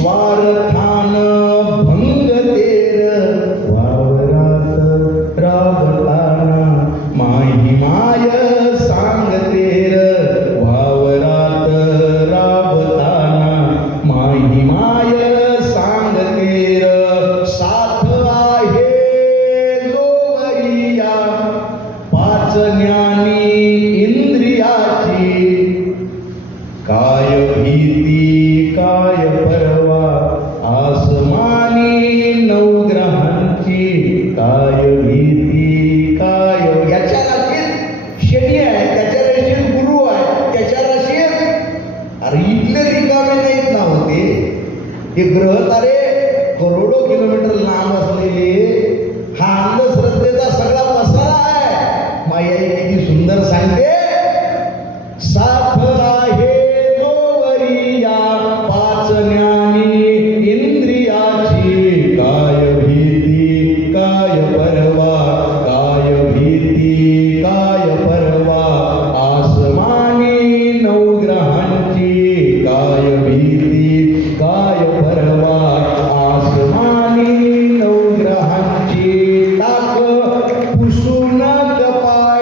स्वार्थान भंग तेर वावरात राबताना माही माय सांगतेर वावरात राबताना माही माय सांगतेर साथ आहे जोवरिया पाच ज्ञानी इंद्रियाची काय भीती काय परवा आसमानी नवग्रहांची काय भीती काय याच्या राशीत शनी आहे त्याच्या राशीत गुरु आहे त्याच्या राशीत अरे इथले रिकामे नाहीत ना होते हे ग्रह तारे करोडो किलोमीटर लांब असलेले हा अंधश्रद्धेचा सगळा पसारा आहे माया किती सुंदर सांगते साथ आहे जोवरिया पाच ज्ञानी इंद्रियाची काय भीती काय परवा काय भीती काय